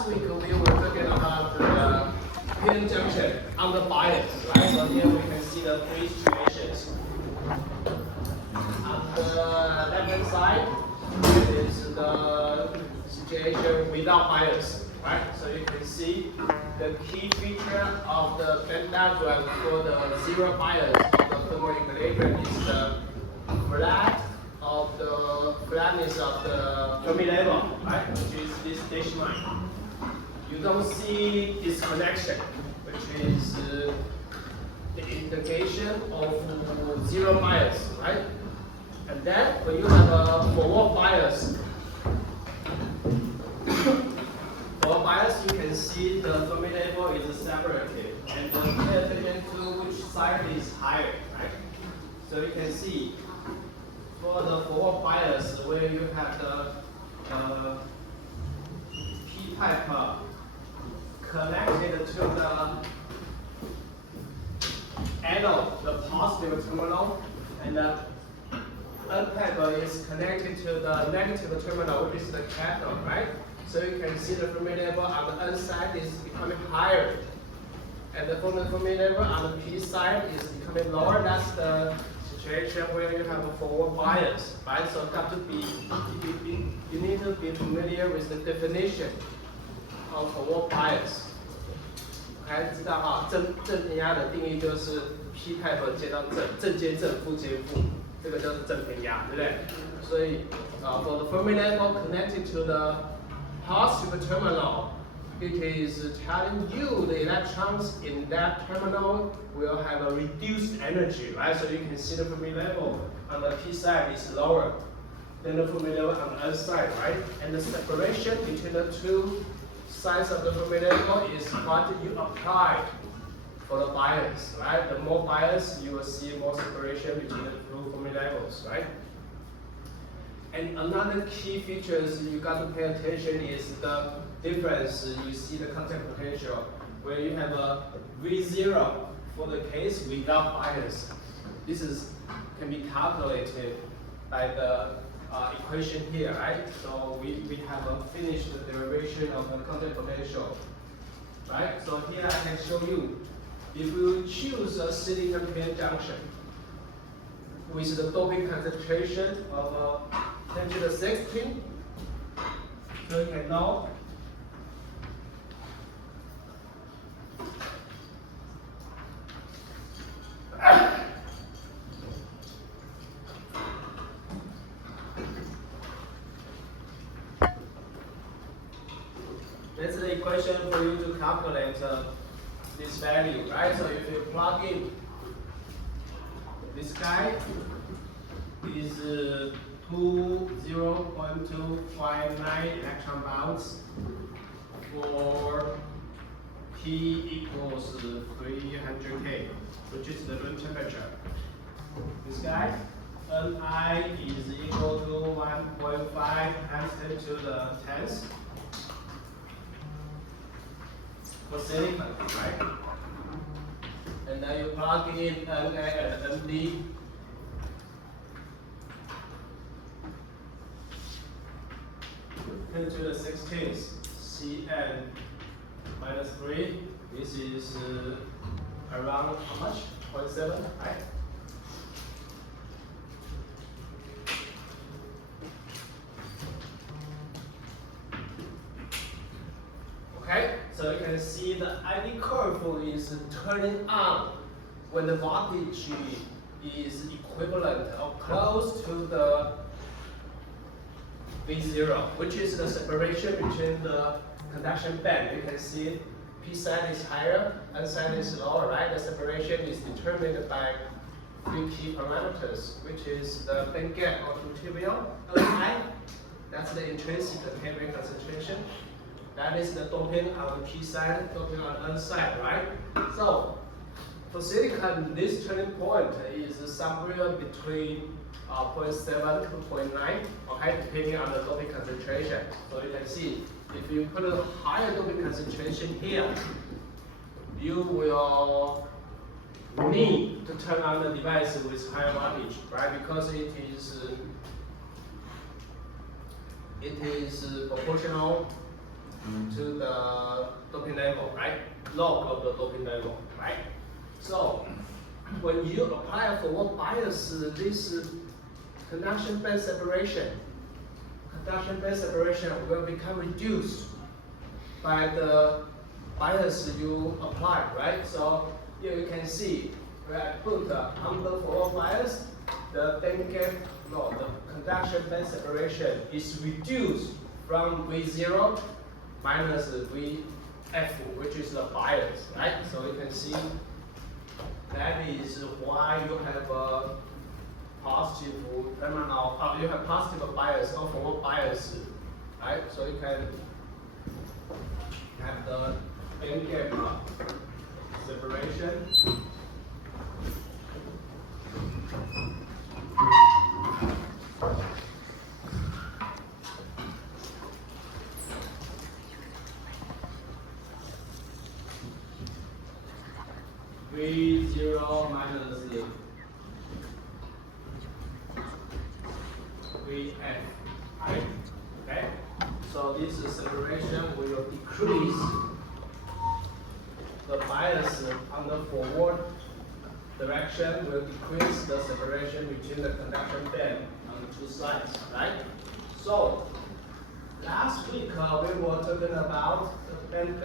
last week we were talking about the p-n junction on the bias, right? So here we can see the three situations. On the left-hand side is the situation without bias, right? So you can see the key feature of the Venn diagram for the zero bias of the thermal equilibrium is the flatness of the Fermi level, right? Which is this dashed line. You don't see disconnection, which is the indication of zero bias, right? And then when you have a forward bias, you can see the Fermi level is separated, and pay attention to which side is higher, right? So you can see for the forward bias, where you have the p-type connected to the anode, the positive terminal, and the n-type is connected to the negative terminal, which is the cathode, right? So you can see the Fermi level on the N side is becoming higher, and the Fermi level on the P side is becoming lower. That's the situation where you have a forward bias, right? So you need to be familiar with the definition of forward bias. 还知道哈，正偏压的定义就是 P type 接到正接正，负接负，这个就是正偏压，对不对？所以for the Fermi level connected to the positive terminal, it is telling you the electrons in that terminal will have a reduced energy, right? So you can see the Fermi level on the P side is lower than the Fermi level on the N side, right? And the separation between the two sides of the Fermi level is what you apply for the bias, right? The more bias, you will see more separation between the two Fermi levels, right? And another key feature is you got to pay attention is the difference. You see the contact potential where you have a V0 for the case without bias. This can be calculated by the equation here, right? So we have finished the derivation of the contact potential, right? So here I can show you, if you choose a silicon p-n junction with the doping concentration of 10 to the 16, so you can know that's the equation for you to calculate this value, right? So if you plug in this guy is 0.259 electron volts for T equals 300K, which is the room temperature. This guy, Ni is equal to 1.5 times 10 to the 10th for silicon, right? And then you plug in Na and Nd. To the 16th, Cn minus 3. This is around how much? 0.7, right? Okay, so you can see the IV curve is turning on when the voltage is equivalent or close to the V0, which is the separation between the conduction band. You can see P side is higher, N side is lower, right? The separation is determined by three key parameters, which is the band gap or trivial Ni, that's the intrinsic heavy concentration. That is the doping on the P side, doping on the N side, right? So for silicon, this turning point is somewhere between 0.7 to 0.9, okay, depending on the doping concentration. So you can see, if you put a higher doping concentration here, you will need to turn on the device with higher voltage, right? Because it is proportional to to the doping level, right? Log of the doping level, right? So when you apply a forward bias, this conduction band separation will become reduced by the bias you apply, right? So here you can see where I put under forward bias, the conduction band separation is reduced from V0 minus VF, which is the bias, right? So you can see that is why you have a positive terminal, you have positive bias or forward bias, right? So you can have the band gap separation. V0 minus VF, right? Okay. So this separation will decrease the bias on the forward direction, will decrease the separation between the conduction band on the two sides, right? So last week we were talking about the band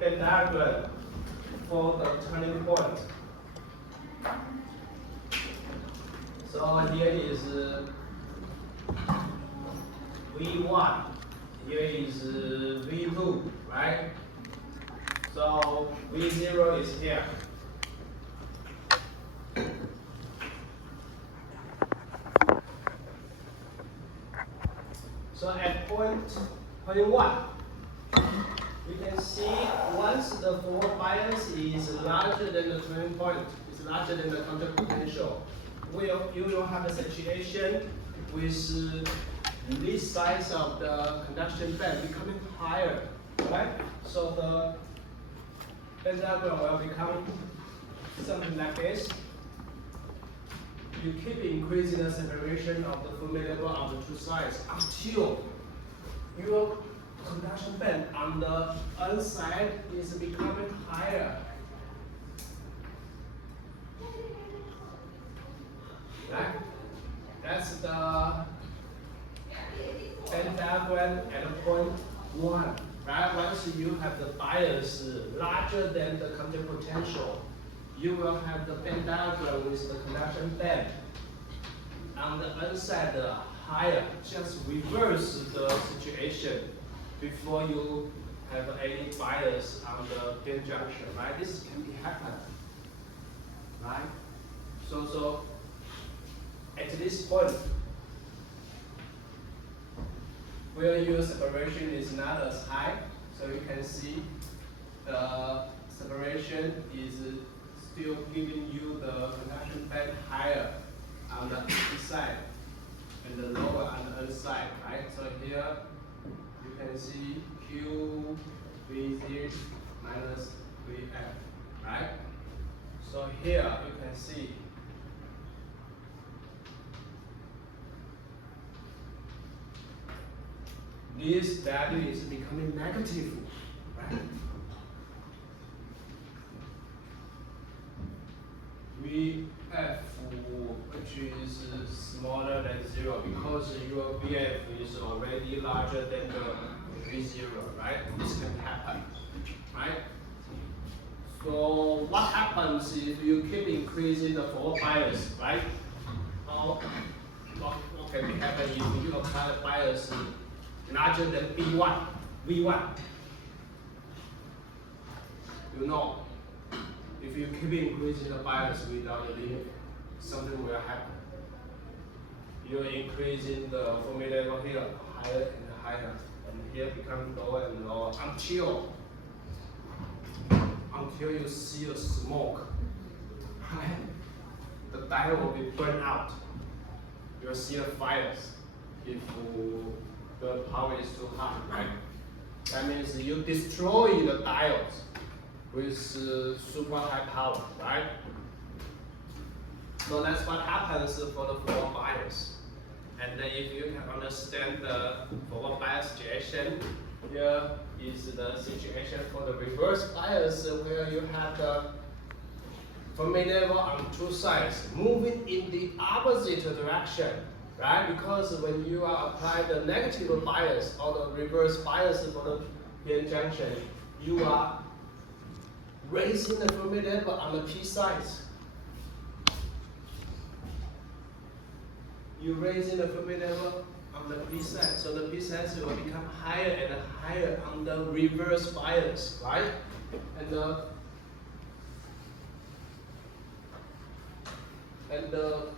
diagram for the turning point. So here is V1, here is V2, right? So V0 is here. So at point 1, you can see once the forward bias is larger than the turning point, is larger than the contact potential, you will have a situation with this size of the conduction band becoming higher, right? So the band diagram will become something like this. You keep increasing the separation of the Fermi level of the two sides until your conduction band on the N side is becoming higher. Right? That's the band diagram at point 1. Right? Once you have the bias larger than the contact potential, you will have the band diagram with the conduction band on the N side higher. Just reverse the situation before you have any bias on the band junction, right? This can be happen, right? So at this point, where your separation is not as high, so you can see the separation is still giving you the conduction band higher on the N side and the lower on the N side, right? So here you can see Q V0 minus VF, right? So here you can see this value is becoming negative, right? VF, which is smaller than 0, because your VF is already larger than the V0, right? This can happen, right? So what happens if you keep increasing the forward bias, right? What can happen if you apply a bias larger than V1? You know, if you keep increasing the bias without a limit, something will happen. You're increasing the Fermi level here higher and higher, and here become lower and lower until you see a smoke. Right? The diode will be burned out. You'll see a fire if the power is too high, right? That means you destroy the diodes with super high power, right? So that's what happens for the forward bias. And then if you can understand the forward bias situation, here is the situation for the reverse bias where you have the Fermi level on two sides moving in the opposite direction, right? Because when you are apply the negative bias or the reverse bias for the p-n junction, you are raising the Fermi level on the p sides. You're raising the Fermi level on the p side, so the p sides will become higher and higher on the reverse bias, right? And the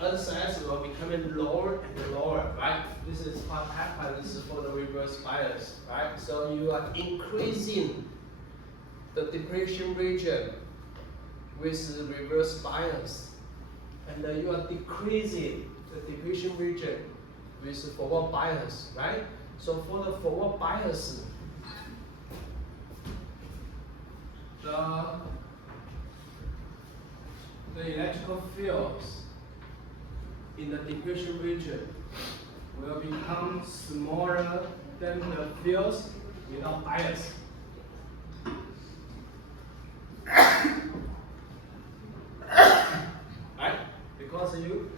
other sides will becoming lower and lower, right? This is what happens for the reverse bias, right? So you are increasing the depression region with the reverse bias, and you are decreasing the depression region with forward bias, right? So for the forward bias, the electrical fields in the depression region will become smaller than the fields without bias. Right? Because you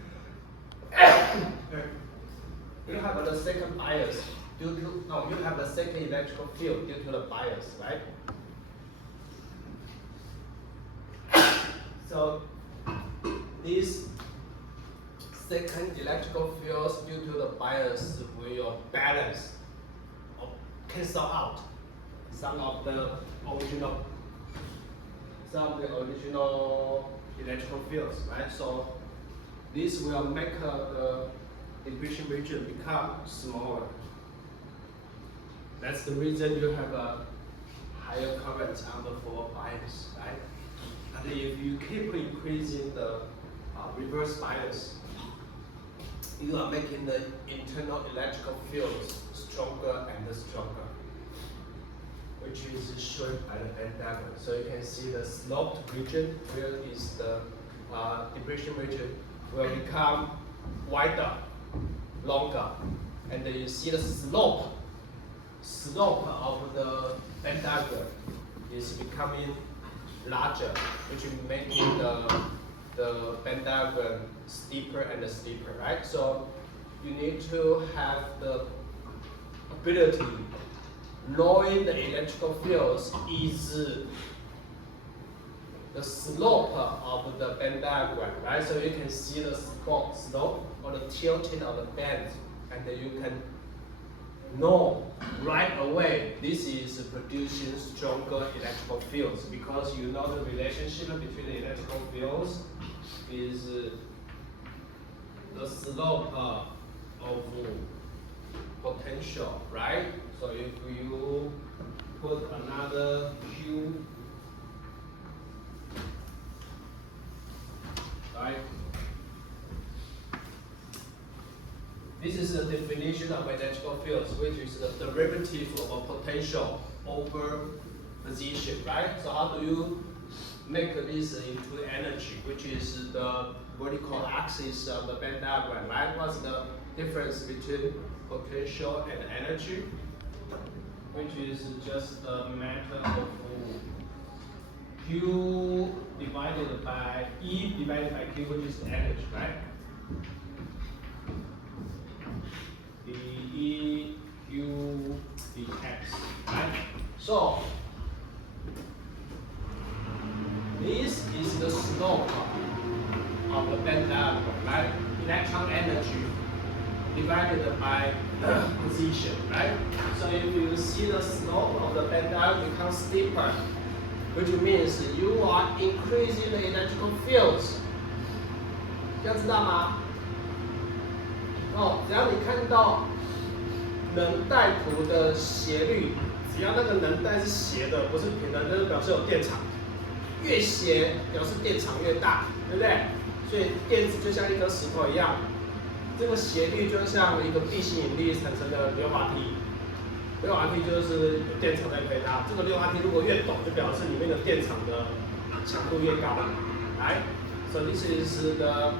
have the second bias you have the second electrical field due to the bias, right? So these second electrical fields due to the bias will balance or cancel out some of the original electrical fields, right? So this will make the depression region become smaller. That's the reason you have a higher current on the forward bias, right? And if you keep increasing the reverse bias, you are making the internal electrical fields stronger and stronger, which is shown by the Venn diagram. So you can see the sloped region, where is the depression region, will become wider, longer, and then you see the slope of the Venn diagram is becoming larger, which is making the Venn diagram steeper and steeper, right? So you need to have the ability knowing the electrical fields is the slope of the Venn diagram, right? So you can see the slope or the tilting of the band, and then you can know right away this is producing stronger electrical fields, because you know the relationship between the electrical fields is the slope of potential, right? So if you put another Q, right? This is the definition of electrical fields, which is the derivative of a potential over position, right? So how do you make this into energy, which is the vertical axis of the Venn diagram, right? What's the difference between potential and energy? Which is just the matter of Q divided by E divided by Q, which is the energy, right? E Q dx, right? So this is the slope of the Venn diagram, right? Electron energy divided by position, right? So if you see the slope of the Venn diagram become steeper, which means you are increasing the electrical fields. 要知道吗？只要你看到能带图的斜率，只要那个能带是斜的，不是平的，就是表示有电场。越斜表示电场越大，对不对？所以电子就像一颗石头一样，这个斜率就像一个地心引力产生的溜滑梯。溜滑梯就是有电场在推它，这个溜滑梯如果越陡，就表示里面的电场的强度越高。Right? So this is the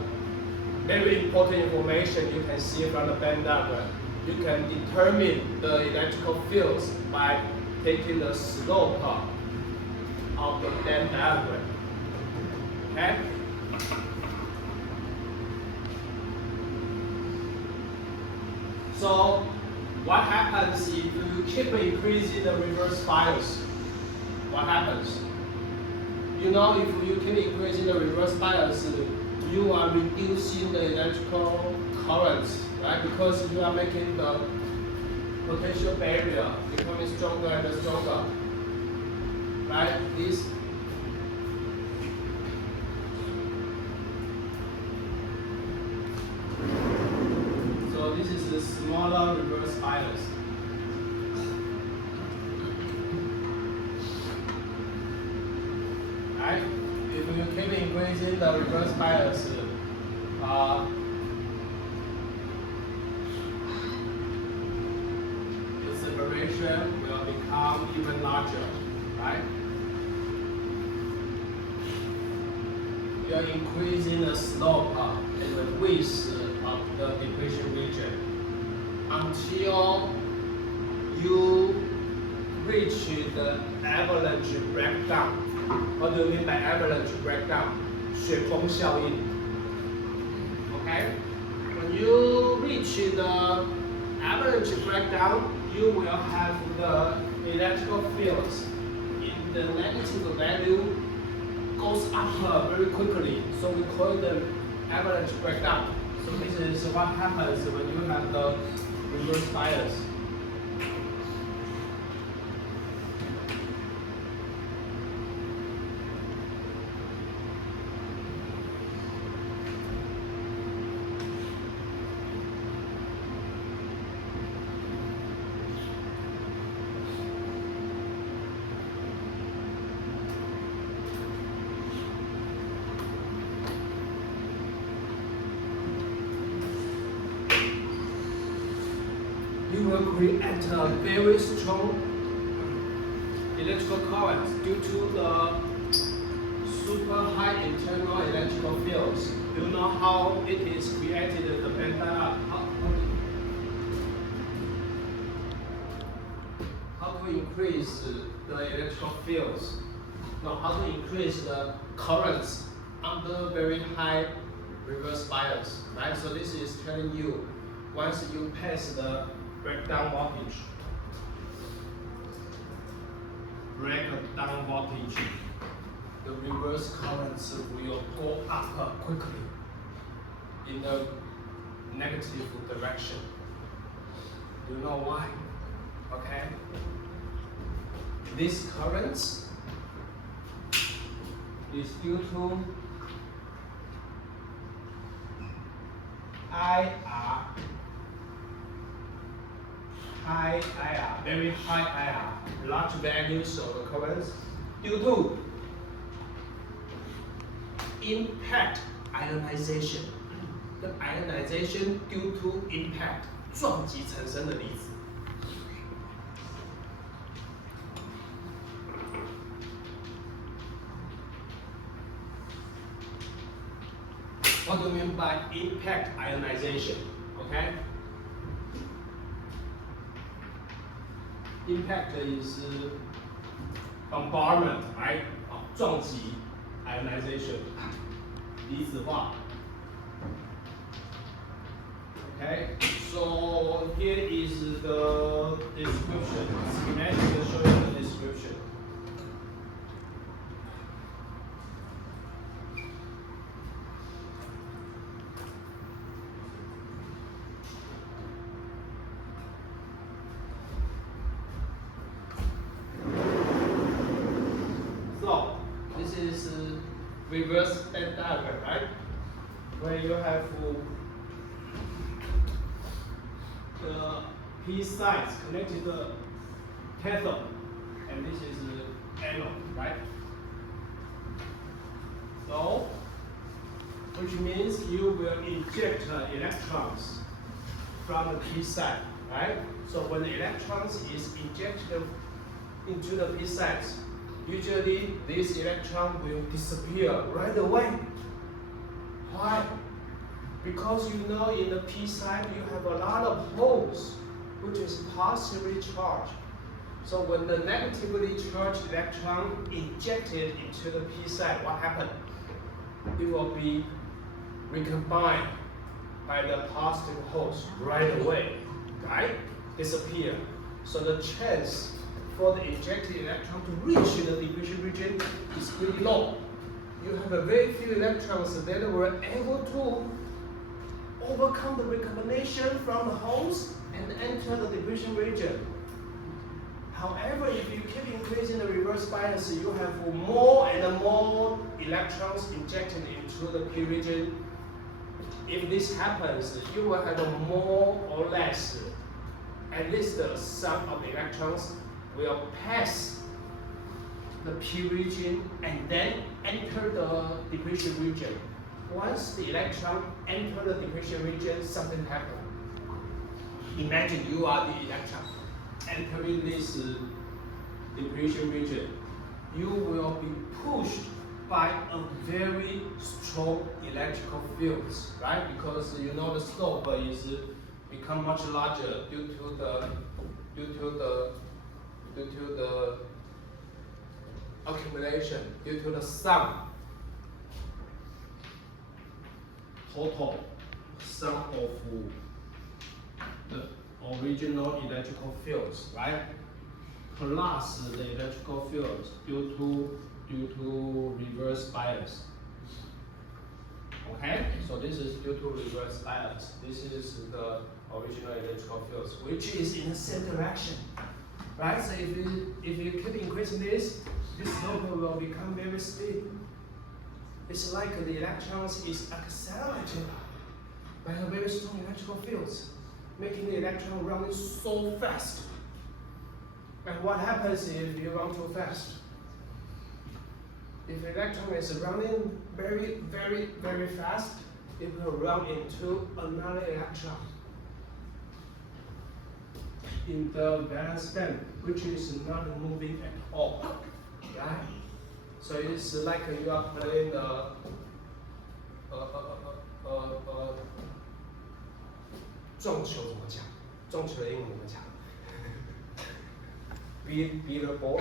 very important information you can see from the Venn diagram. You can determine the electrical fields by taking the slope of the Venn diagram. Okay? So what happens if you keep increasing the reverse bias? What happens? You know, if you keep increasing the reverse bias, you are reducing the electrical currents, right? Because you are making the potential barrier becoming stronger and stronger, right? This. So this is the smaller reverse bias. Right? If you keep increasing the reverse bias, the separation will become even larger, right? You are increasing the slope and the width of the depletion region until you reach the avalanche breakdown. What do you mean by avalanche breakdown? 雪峰效应. Okay? When you reach the avalanche breakdown, you will have the electrical fields in the negative value goes up very quickly. So we call it the avalanche breakdown. So this is what happens when you have the reverse bias. You will create a very strong electrical current due to the super high internal electrical fields. Do you know how it is created? The Venn diagram. How to increase the electrical fields? No, how to increase the currents under very high reverse bias, right? So this is telling you once you pass the breakdown voltage, the reverse currents will go up quickly in the negative direction. Do you know why? Okay? This current is due to IR, high IR, very high IR, large values of the currents due to impact ionization. The ionization due to impact 撞击产生的粒子。What do you mean by impact ionization? Okay? Impact is bombardment, right? 撞击 ionization, 离子化。Okay, so here is the description. Schematic showing the description. So this is reverse Venn diagram, right? Where you have the P sides connected to the cathode, and this is the anode, right? So, which means you will inject electrons from the P side, right? So when the electrons is injected into the P sides, usually this electron will disappear right away. Why? Because you know in the P side you have a lot of holes which is positively charged. So when the negatively charged electron injected into the p side, what happened? It will be recombined by the positive host right away, right? Disappear. So the chance for the injected electron to reach the depletion region is pretty low. You have a very few electrons that were able to overcome the recombination from the host and enter the depletion region. However, if you keep increasing the reverse bias, you have more and more electrons injected into the p region. If this happens, you will have more or less, at least some of the electrons will pass the p region and then enter the depletion region. Once the electron enter the depletion region, something happens. Imagine you are the electron entering this depletion region. You will be pushed by a very strong electrical fields, right? Because you know the slope is become much larger due to the accumulation, due to the sum, total sum of the original electrical fields, right? Plus the electrical fields due to reverse bias. Okay, so this is due to reverse bias. This is the original electrical fields, which is in the same direction, right? So if you keep increasing this slope will become very steep. It's like the electrons is accelerated by a very strong electrical fields, making the electron running so fast. And what happens if you run too fast? If the electron is running very, very, very fast, it will run into another electron in the valence band, which is not moving at all, right? So it's like you are playing a 撞球怎么讲？撞球的英文怎么讲？Be the ball,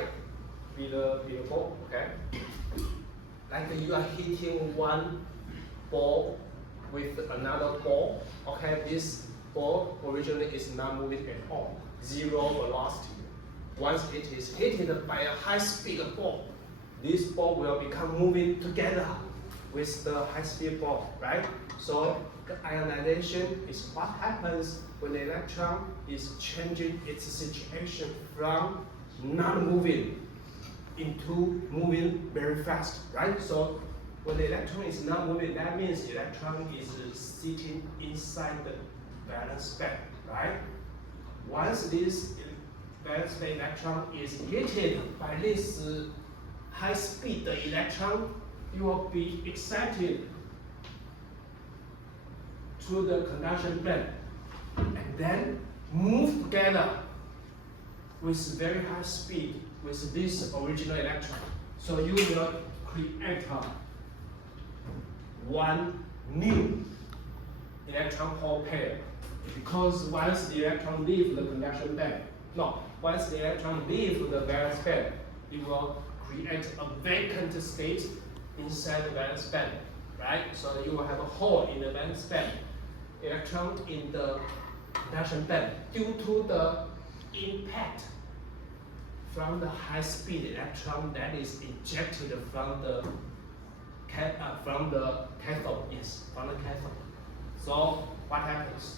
be the ball, okay? Like you are hitting one ball with another ball, okay? This ball originally is not moving at all, zero velocity. Once it is hit by a high-speed ball, this ball will become moving together with the high-speed ball, right? So the ionization is what happens when the electron is changing its situation from not moving into moving very fast, right? So when the electron is not moving, that means the electron is sitting inside the valence band, right? Once this valence band electron is hit by this high-speed electron, you will be excited to the conduction band and then move together with very high speed with this original electron. So you will create one new electron hole pair, because once the electron leaves the conduction band, once the electron leaves the valence band, it will create a vacant state inside the valence band, right? So you will have a hole in the valence band, electron in the conduction band due to the impact from the high-speed electron that is ejected from the cathode. Yes, from the cathode. So what happens?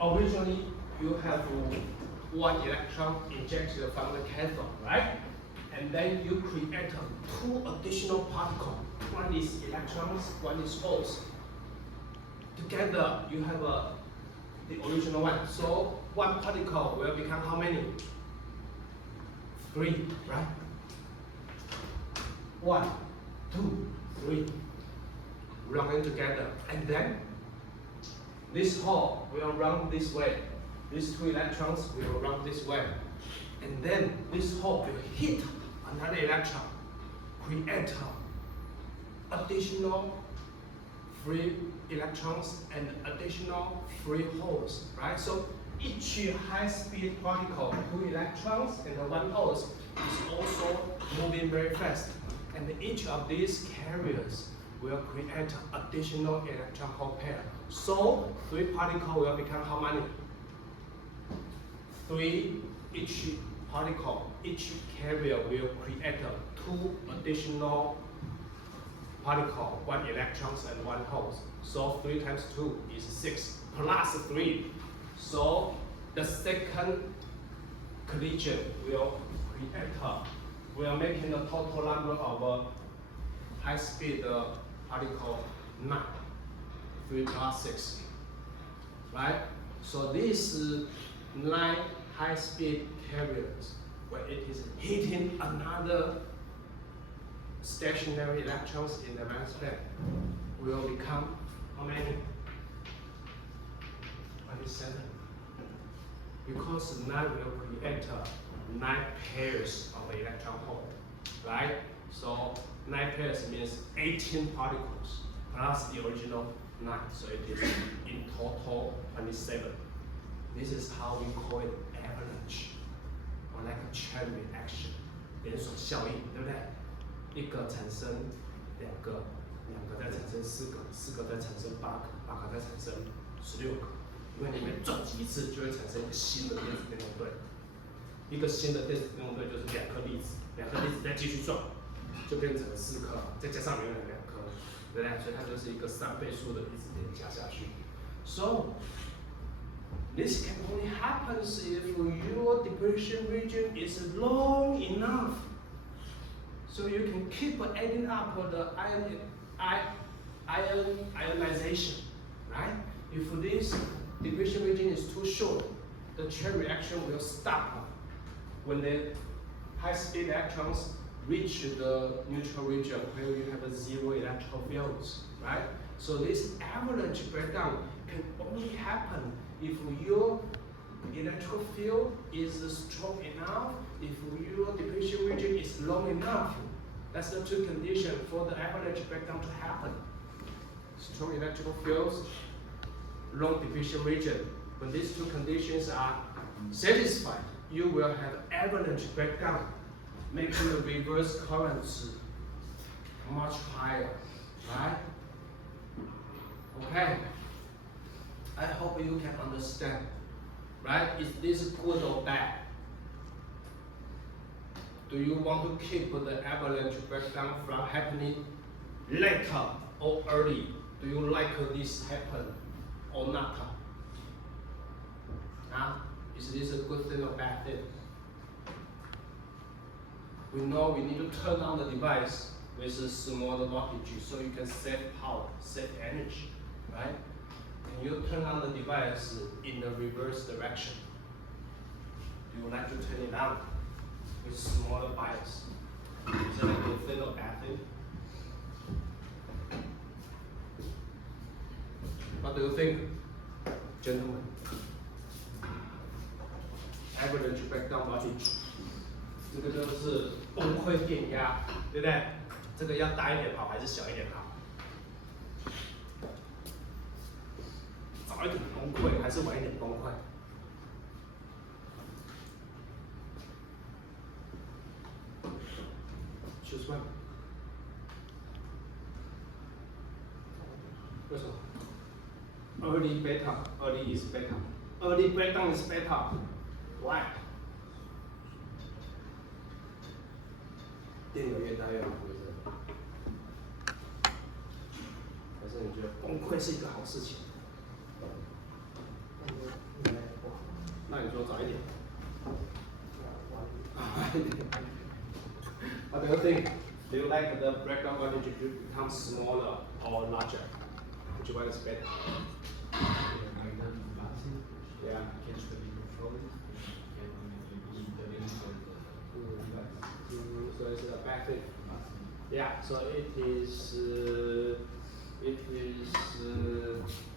Originally, you have one electron injected from the cathode, right? And then you create two additional particles. One is electrons, one is holes. Together, you have the original one. So one particle will become how many? 3, right? 1, 2, 3. Running together. And then this hole will run this way. These 2 electrons will run this way. And then this hole will hit another electron, create additional free electrons and additional free holes, right? So each high-speed particle, 2 electrons and 1 hole, is also moving very fast. And each of these carriers will create additional electron hole pair. So 3 particles will become how many? 3 each particle, each carrier will create 2 additional particle, 1 electrons and 1 hole. So 3 times 2 is 6 plus 3. So the second collision will will make the total number of high-speed particle 9. 3 plus 6, right? So these 9 high-speed carriers, when it is hitting another stationary electrons in the valence band, will become how many? 27. Because 9 will create 9 pairs of electron hole, right? So 9 pairs means 18 particles plus the original 9. So it is in total 27. This is how we call it avalanche, or like a chain reaction, 连锁效应，对不对？一个产生2个，2个再产生4个，4个再产生8个，8个再产生16个。因为你每转几次，就会产生一个新的电子电动对，一个新的电子电动对就是2颗粒子，2颗粒子再继续转，就变成了4颗，再加上原来2颗，对不对？所以它就是一个3倍数的一直连加下去。So this can only happen if your depression region is long enough. So you can keep adding up the ionization, right? If this depression region is too short, the chain reaction will stop when the high-speed electrons reach the neutral region where you have 0 electron fields, right? So this avalanche breakdown can only happen if your electrical field is strong enough, if your depression region is long enough. That's the 2 conditions for the avalanche breakdown to happen. Strong electrical fields, long depression region. When these 2 conditions are satisfied, you will have avalanche breakdown, making the reverse currents much higher, right? Okay. I hope you can understand, right? Is this good or bad? Do you want to keep the avalanche breakdown from happening later or early? Do you like this happen or not? Is this a good thing or bad thing? We know we need to turn on the device with a smaller voltage so you can save power, save energy, right? Can you turn on the device in the reverse direction? Do you like to turn it on with smaller bias? Is that a good thing or bad thing? What do you think, gentlemen? Average breakdown voltage. 这个就是崩溃电压，对不对？这个要大一点好还是小一点好？早一点崩溃还是晚一点崩溃？Choose one. 为什么 ？Early beta, early is beta. Early breakdown is beta. Why? 电流越大越好，是不是？还是你觉得崩溃是一个好事情？那你说早一点。What do you think? Do you like the breakdown voltage to become smaller or larger? Which one is better? Yeah. So it's a bad thing. Yeah. So it is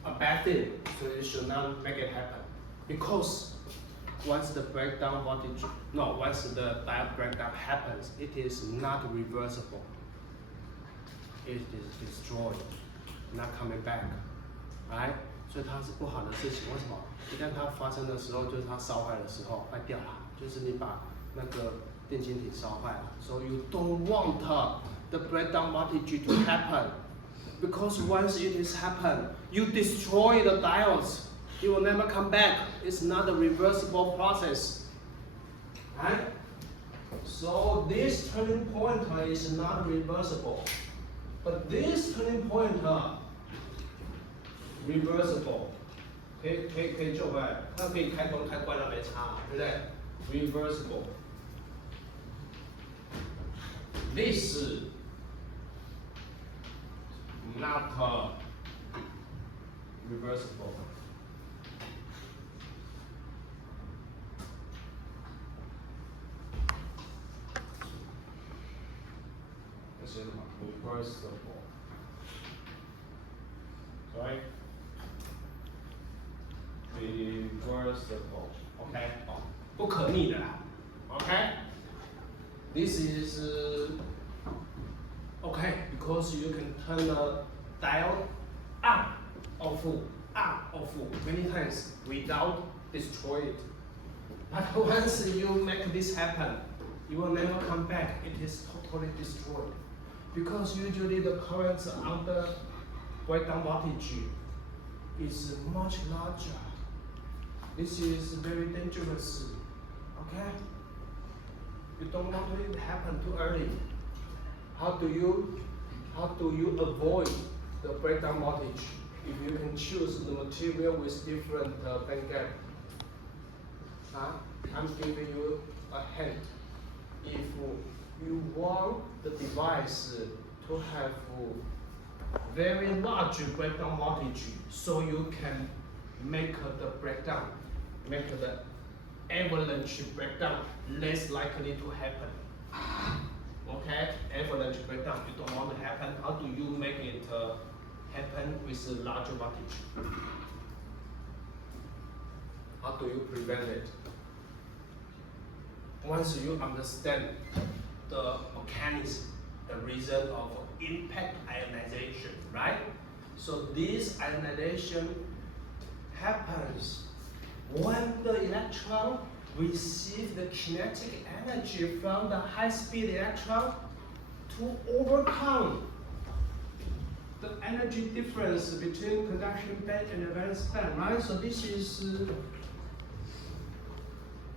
a bad thing. So you should not make it happen because once the breakdown voltage, no, once the diode breakdown happens, it is not reversible. it is destroyed, not coming back, right？ 所以它是不好的事情。为什么？一旦它发生的时候，就是它烧坏的时候，坏掉了，就是你把那个电晶体烧坏了。So you don't want the breakdown voltage to happen, because once it is happened, you destroy the diodes. It will never come back. It's not a reversible process, right? So this turning point is not reversible, but this turning point reversible. 可以救回来，它可以开关开关了没差，对不对 ？Reversible. This is not reversible. This is reversible. Sorry. Reversible. OK. 哦，不可逆的啦。OK. This is OK because you can turn the diode on, off, many times without destroy it. But once you make this happen, it will never come back. It is totally destroyed. Because usually the currents on the breakdown voltage is much larger. This is very dangerous. Okay? You don't want it to happen too early. How do you avoid the breakdown voltage if you can choose the material with different band gap? I'm giving you a hint. If you want the device to have very large breakdown voltage, so you can make the breakdown, make the avalanche breakdown less likely to happen. Okay, avalanche breakdown, you don't want to happen. How do you make it happen with a larger voltage? How do you prevent it? Once you understand the mechanism, the reason of impact ionization, right? So this ionization happens when the electron receives the kinetic energy from the high-speed electron to overcome the energy difference between conduction band and valence band, right? So this is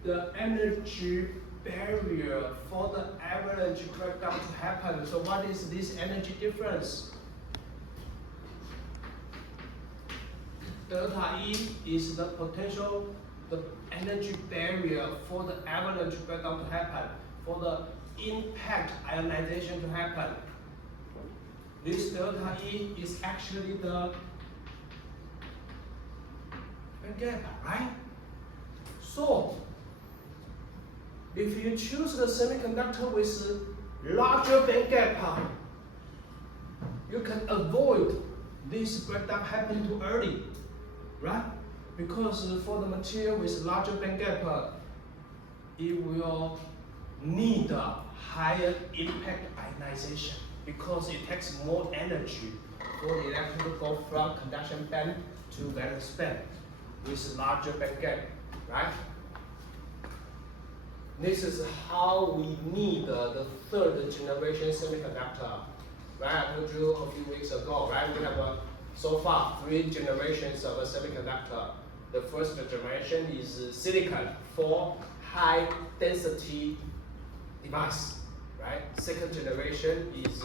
the energy barrier for the avalanche breakdown to happen. So what is this energy difference? Delta E is the potential, the energy barrier for the avalanche breakdown to happen, for the impact ionization to happen. This delta E is actually the band gap, right? So, if you choose the semiconductor with larger band gap, you can avoid this breakdown happening too early, right? Because for the material with larger band gap, it will need a higher impact ionization because it takes more energy for the electron to go from conduction band to valence band with larger band gap, right? This is how we need the third generation semiconductor. Right, I told you a few weeks ago, right? We have so far 3 generations of a semiconductor. The first generation is silicon for high density device, right? Second generation is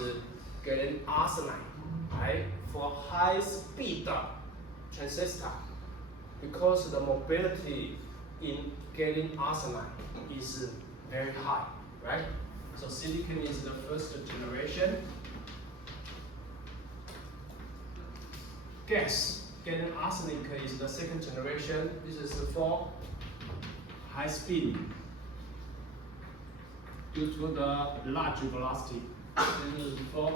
gallium arsenide, right? For high speed transistor, because the mobility in gallium arsenide is very high, right? So silicon is the first generation. Gallium arsenide is the second generation. This is for high speed due to the large velocity. This is for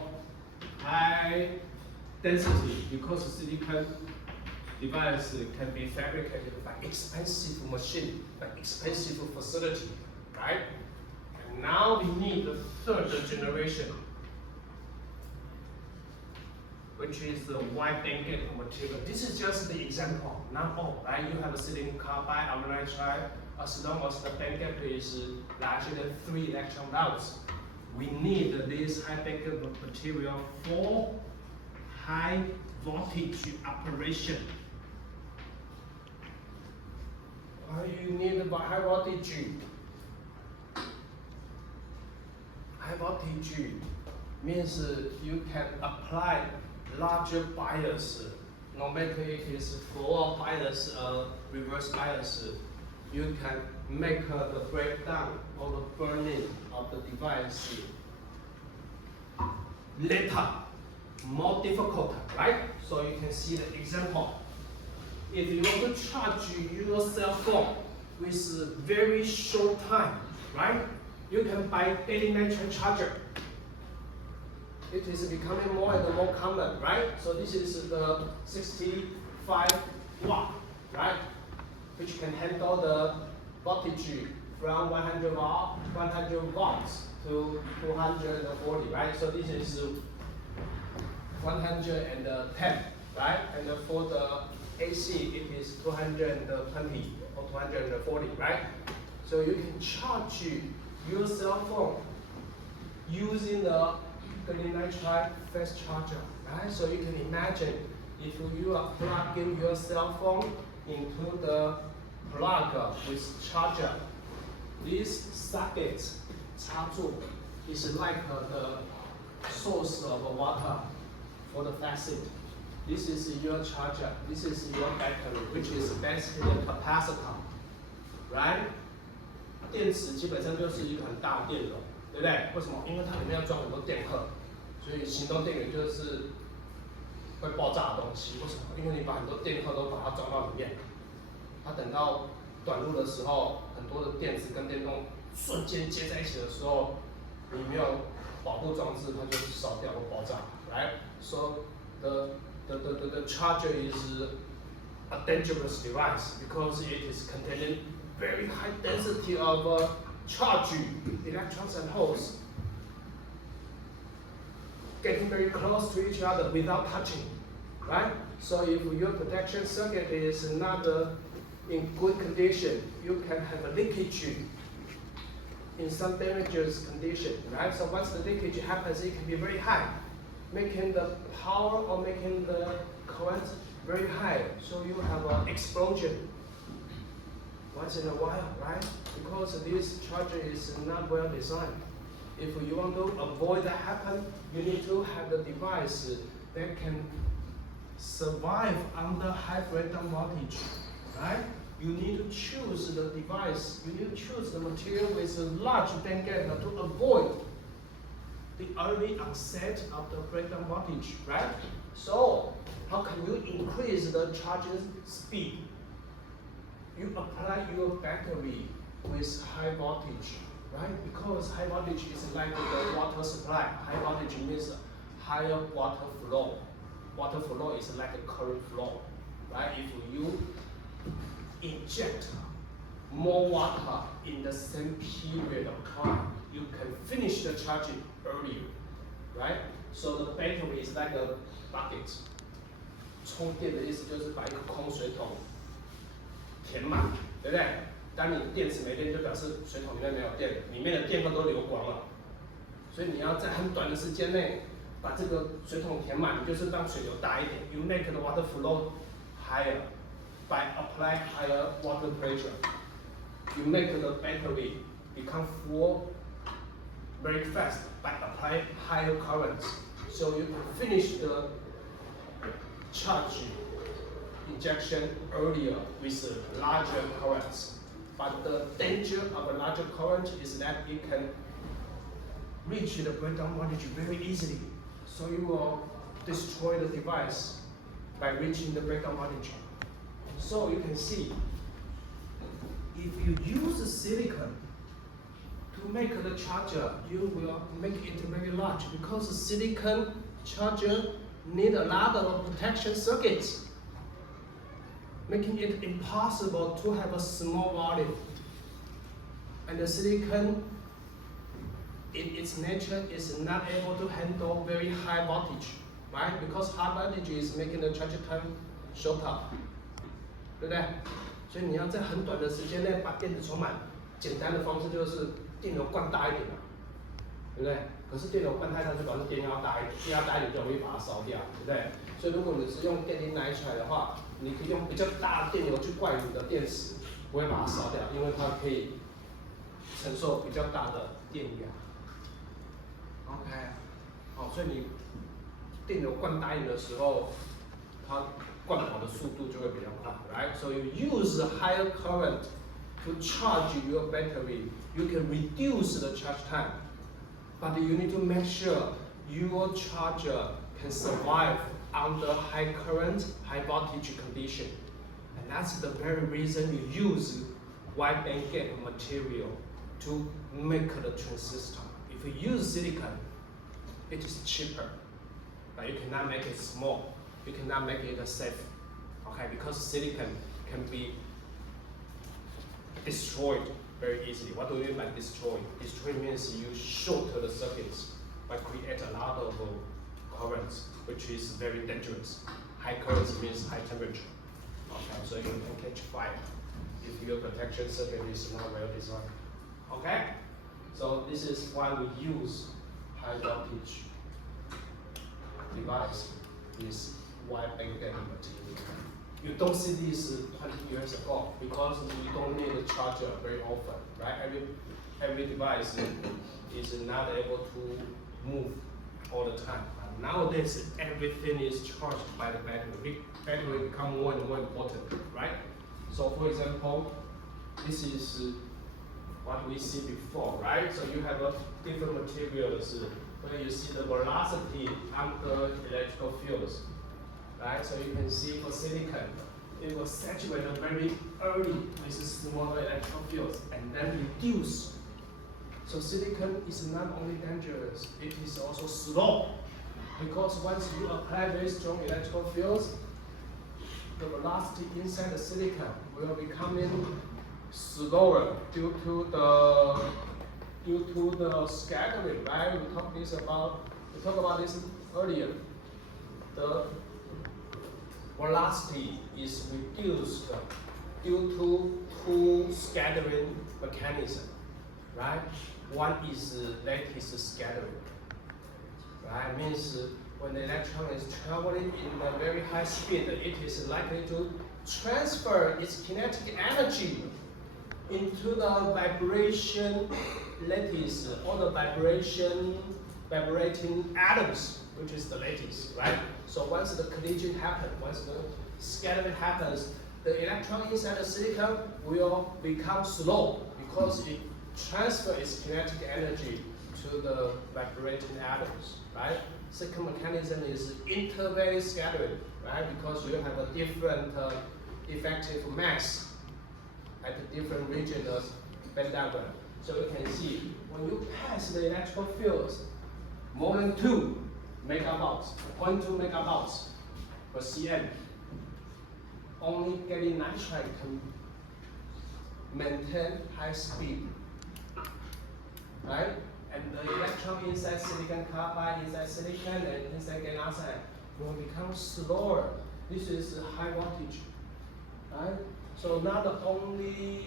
high density because silicon device can be fabricated by expensive machine, by expensive facility, right? And now we need the third generation. which is the wide bandgap material. This is just the example, not all, right? You have a silicon carbide, aluminum nitride, as long as the bandgap is larger than 3 electron volts. We need this high bandgap material for high voltage operation. Why you need high voltage? High voltage means you can apply larger bias, no matter if it's forward bias or reverse bias. You can make the breakdown or the burning of the device later more difficult, right? So you can see the example. If you want to charge your cell phone with very short time, right? You can buy gallium nitride charger. It is becoming more and more common, right? So this is the 65 watt, right? Which can handle the voltage from 100 watts to 240, right? So this is 110, right? And for the AC, it is 220 or 240, right? So you can charge your cell phone using the gallium nitride fast charger, right? So you can imagine if you are plugging your cell phone into the plug with charger, this socket 插座 is like the source of water for the facet. This is your charger. This is your battery, which is basically a capacitor, right? 电池基本上就是一个很大的电容，对不对？为什么？因为它里面要装很多电荷，所以行动电源就是会爆炸的东西。为什么？因为你把很多电荷都把它装到里面，它等到短路的时候，很多的电子跟电动瞬间接在一起的时候，你没有保护装置，它就烧掉或爆炸 ，right? So the charger is a dangerous device because it is containing very high density of charge electrons and holes getting very close to each other without touching, right? So if your protection circuit is not in good condition, you can have a leakage in some dangerous condition, right? So once the leakage happens, it can be very high, making the power or making the current very high. So you have an explosion once in a while, right? Because this charger is not well designed. If you want to avoid that happen, you need to have the device that can survive under high breakdown voltage, right? You need to choose the device, you need to choose the material with a large bandgap to avoid the early onset of the breakdown voltage, right? So, how can you increase the charging speed? You apply your battery with high voltage, right? Because high voltage is like the water supply. High voltage means higher water flow. Water flow is like a current flow, right? If you inject more water in the same period of time, you can finish the charging earlier, right? So the battery is like a bucket. 充电的意思就是把一个空水桶填满，对不对？当你电池没电，就表示水桶里面没有电，里面的电荷都流光了。所以你要在很短的时间内把这个水桶填满，就是让水流大一点。You make the water flow higher by applying higher water pressure. You make the battery become full very fast by applying higher currents. So you can finish the charge injection earlier with larger currents. But the danger of a larger current is that it can reach the breakdown voltage very easily. So you will destroy the device by reaching the breakdown voltage. So you can see, if you use silicon to make the charger, you will make it very large because the silicon charger need a lot of protection circuits, making it impossible to have a small volume. And the silicon, in its nature, is not able to handle very high voltage. right? Because high voltage is making the charge time shorter， 对不对？所以你要在很短的时间内把电子充满，简单的方式就是电流灌大一点嘛，对不对？可是电流灌太大就表示电压大一点，电压大一点就容易把它烧掉，对不对？所以如果你是用电晶奶出来的话，你可以用比较大的电流去灌你的电池，不会把它烧掉，因为它可以承受比较大的电压。OK， 好，所以你电流灌大一点的时候，它灌跑的速度就会比较快 ，right? So you use higher current to charge your battery, you can reduce the charge time, but you need to make sure your charger can survive under high current, high voltage condition. And that's the very reason you use wide bandgap material to make the transistor. If you use silicon, it is cheaper, but you cannot make it small. You cannot make it safe, okay? Because silicon can be destroyed very easily. What do you mean by destroy? Destroy means you short the circuits by create a lot of currents, which is very dangerous. High currents means high temperature. Okay, so you can catch fire if your protection circuit is not well designed. Okay, so this is why we use high voltage device. Is wide bandgap material. You don't see this 20 years ago because you don't need a charger very often, right? Every device is not able to move all the time. Nowadays, everything is charged by the battery. Battery become more and more important, right? So, for example, this is what we see before, right? So you have different materials where you see the velocity under electrical fields, right? So you can see for silicon, it will saturate very early with smaller electrical fields and then reduce. So silicon is not only dangerous, it is also slow. Because once you apply very strong electrical fields, the velocity inside the silicon will becoming slower due to the scattering, right? We talked about this earlier. The velocity is reduced due to two scattering mechanisms, right? One is lattice scattering, right? Means when the electron is traveling in a very high speed, it is likely to transfer its kinetic energy into the vibration lattice or the vibrating atoms, which is the lattice, right? So once the collision happens, once the scattering happens, the electron inside the silicon will become slow because it transfers its kinetic energy to the vibrating atoms, right? Second mechanism is intervalley scattering, right? Because you have a different effective mass at a different region of Venn diagram. So you can see when you pass the electrical fields more than 2 megavolts, 0.2 megavolts per cm, only gallium nitride can maintain high speed, right? And the electron inside silicon carbide, inside silicon, and inside gallium arsenide will become slower. This is high voltage, right? So not only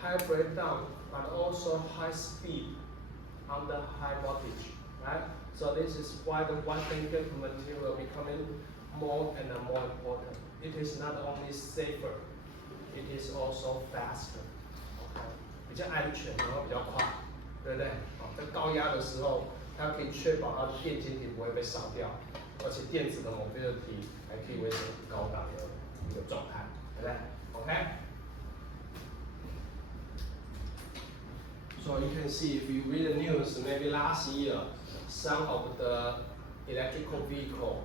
high breakdown, but also high speed under high voltage, right? So this is why the wide bandgap material becoming more and more important. It is not only safer, it is also faster. Okay? 比较安全，然后比较快，对不对？好，在高压的时候，它可以确保它的电晶体不会被烧掉，而且电子的某些的体还可以维持很高档的一个状态，对不对 ？OK。So you can see if you read the news, maybe last year, some of the electrical vehicle,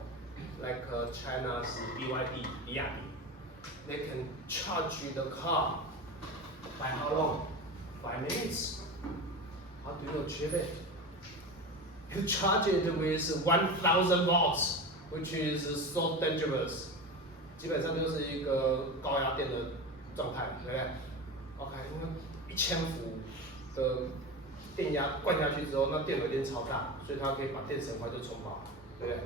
like China's BYD, they can charge the car by how long? 5 minutes. How do you achieve it? You charge it with 1,000 volts, which is so dangerous. 基本上就是一个高压电的状态，对不对 ？OK， 因为1000伏的电压灌下去之后，那电流一定超大，所以它可以把电池很快就充饱，对不对？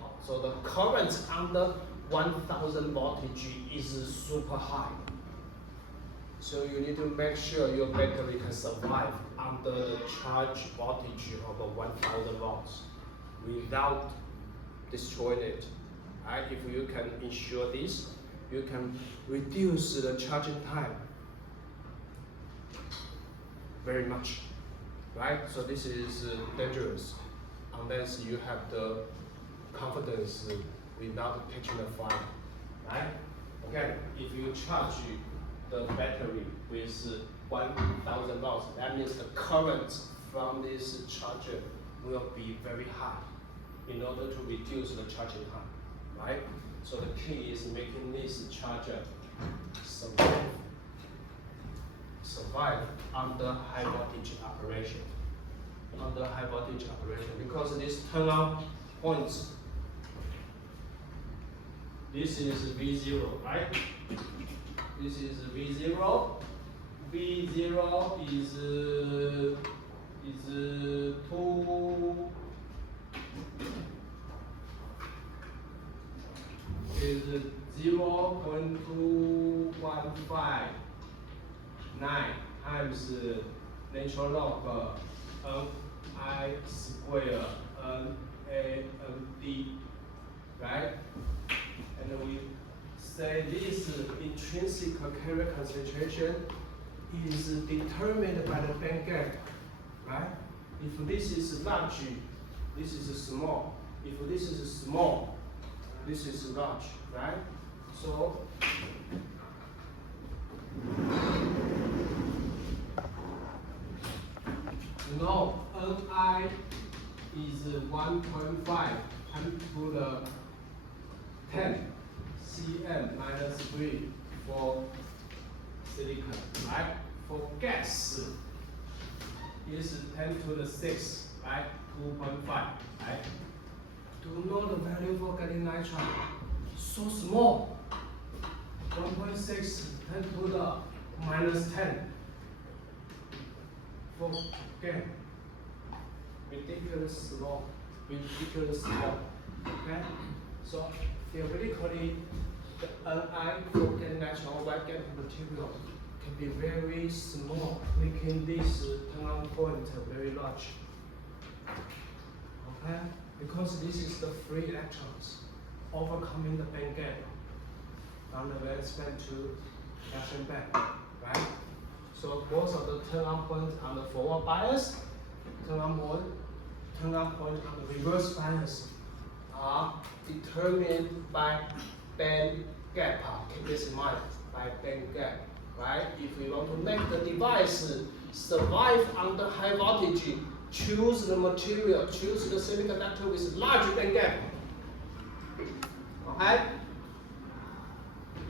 好， So the current under 1000 voltage is super high. So you need to make sure your battery can survive under the charge voltage of 1000 volts without destroying it. Right? If you can ensure this, you can reduce the charging time very much. Right? So this is dangerous unless you have the confidence without catching the fire. Right? Again, if you charge the battery with 1000 volts, that means the current from this charger will be very high in order to reduce the charging time, right? So the key is making this charger survive under high voltage operation. Under high voltage operation, because this turn on points, this is V0, right? This is V0. V0 is 0.2159 times natural log Ni square NaND, right? And we say this intrinsic carrier concentration is determined by the band gap, right? If this is large, this is small. If this is small, this is large, right? So you know Ni is 1.5 times to the 10 cm minus 3 for silicon, right? For gas is 10 to the 6, right? 2.5, right? Do you know the value for gallium nitride? So small. 1.6 10 to the minus 10 for gas. Ridiculous small. Ridiculous small. Okay? So theoretically, the Ni for gallium nitride wide gap material can be very small, making this turn-on point very large. Okay? Because this is the free electrons overcoming the band gap from the valence band to junction band, right? So both of the turn-on point on the forward bias, turn-on point on the reverse bias are determined by band gap. Keep this in mind, by band gap, right? If we want to make the device survive under high voltage, choose the material, choose the semiconductor with large band gap. Okay?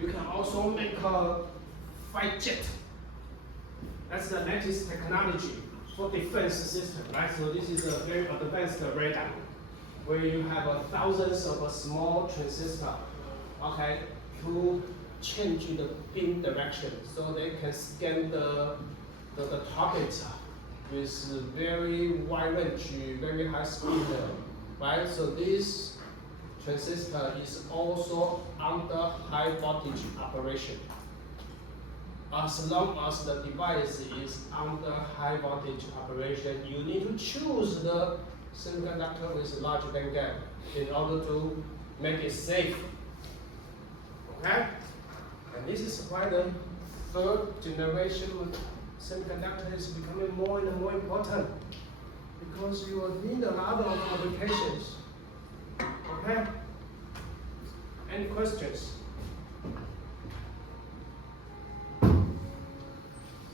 You can also make a fighter jet. That's the latest technology for defense system, right? So this is a very advanced radar where you have thousands of small transistors, okay, to change the beam direction so they can scan the target with very wide range, very high speed, right? So this transistor is also under high voltage operation. As long as the device is under high voltage operation, you need to choose the semiconductor with large band gap in order to make it safe. Okay? And this is why the third generation semiconductor is becoming more and more important, because you will need a lot of applications. Okay? Any questions?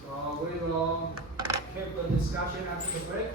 So we will keep the discussion after the break.